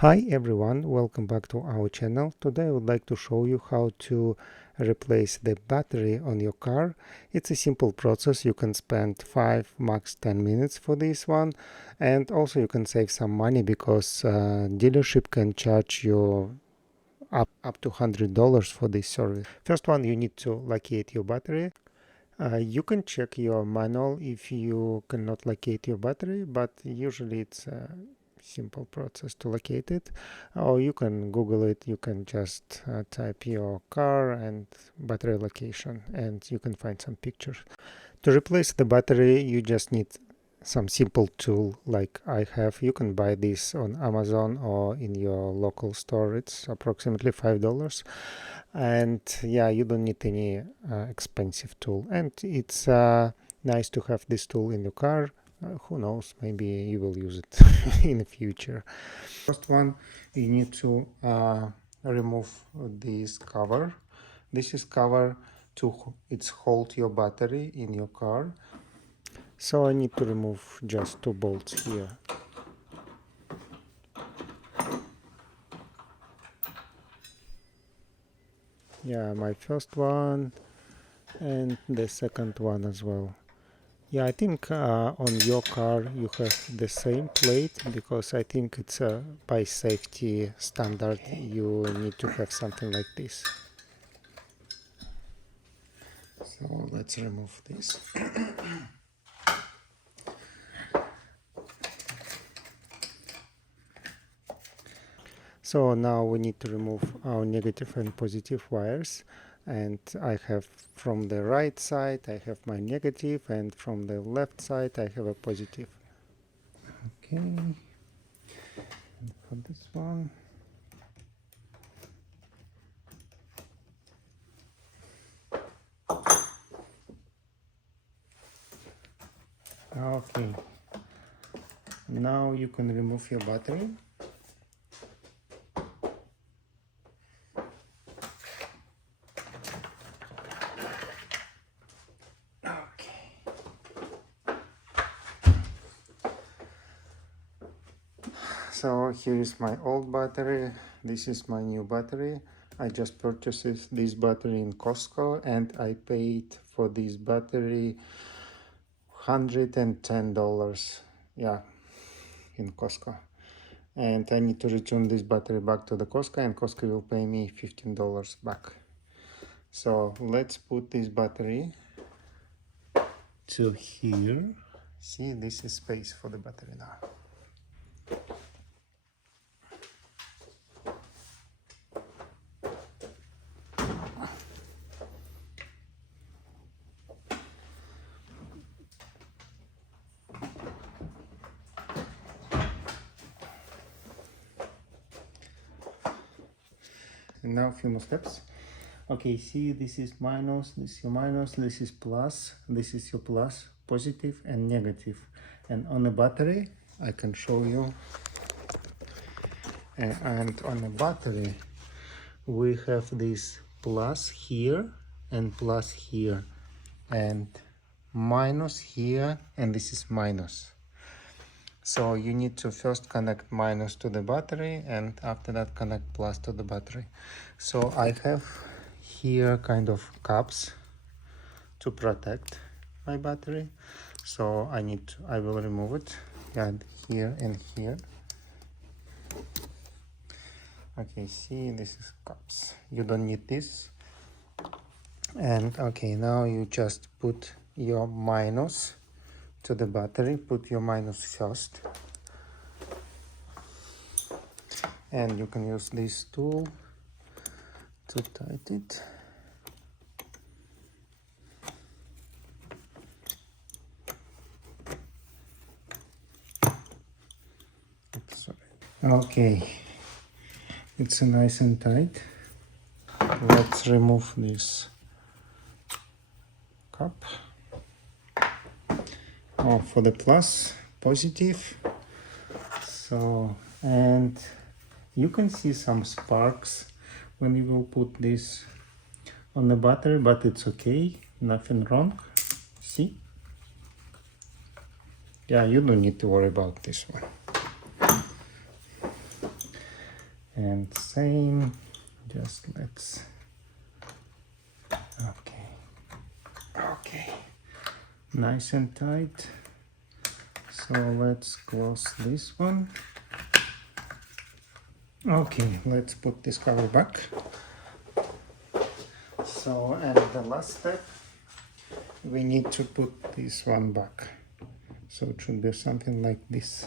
Hi everyone, welcome back to our channel. Today I would like to show you how to replace the battery on your car. It's a simple process. You can spend 5 max 10 minutes for this one, and also you can save some money because dealership can charge you up to $100 for this service. First one, you need to locate your battery. You can check your manual if you cannot locate your battery, but usually it's simple process to locate it, or you can Google it. You can just type your car and battery location, and you can find some pictures. To replace the battery, you just need some simple tool like I have. You can buy this on Amazon or in your local store. It's approximately $5, and yeah, you don't need any expensive tool, and it's nice to have this tool in your car. Who knows, maybe you will use it in the future. First one, you need to remove this cover. This is cover to it's hold your battery in your car. So I need to remove just 2 bolts here. Yeah, my first one and the second one as well. Yeah, I think on your car you have the same plate, because I think it's by safety standard you need to have something like this. So let's remove this. So now we need to remove our negative and positive wires, and I have from the right side I have my negative, and from the left side I have a positive. Okay, and for this one, okay, now you can remove your battery. So here is my old battery, this is my new battery. I just purchased this battery in Costco, and I paid for this battery $110, yeah, in Costco. And I need to return this battery back to the Costco, and Costco will pay me $15 back. So let's put this battery to here. See, this is space for the battery now. And now a few more steps. Okay, see, this is minus, this is your minus, this is plus, this is your plus, positive and negative. And on the battery, I can show you. And on the battery, we have this plus here and plus here, and minus here, and this is minus. So you need to first connect minus to the battery, and after that connect plus to the battery. So I have here kind of caps to protect my battery. So I will remove it, and here and here. Okay, see, this is caps. You don't need this. And okay, now you just put your minus to the battery. Put your minus first. And you can use this tool to tighten it. Oops, sorry. Okay, it's nice and tight. Let's remove this cup. Oh, for the plus, positive. So, and you can see some sparks when you will put this on the battery, but it's okay, nothing wrong. See? Yeah, you don't need to worry about this one. And same, just let's, okay, nice and tight. So let's close this one. Okay, let's put this cover back. So, and the last step, we need to put this one back. So it should be something like this.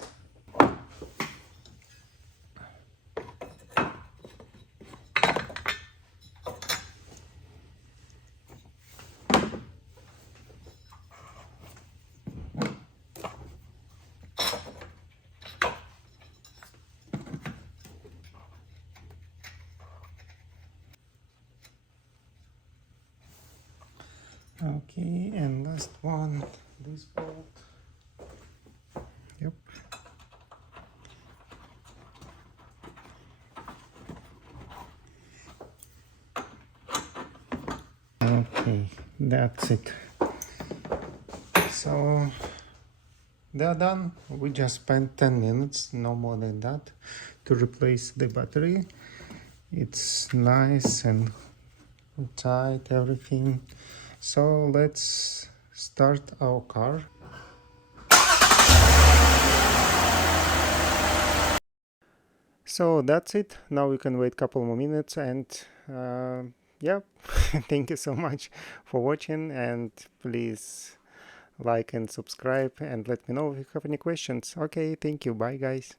Okay, and last one, this bolt. Yep. Okay, that's it. So they're done. We just spent 10 minutes, no more than that, to replace the battery. It's nice and tight, everything. So let's start our car. So that's it. Now we can wait a couple more minutes and yeah, thank you so much for watching, and please like and subscribe and let me know if you have any questions. Okay, thank you. Bye guys.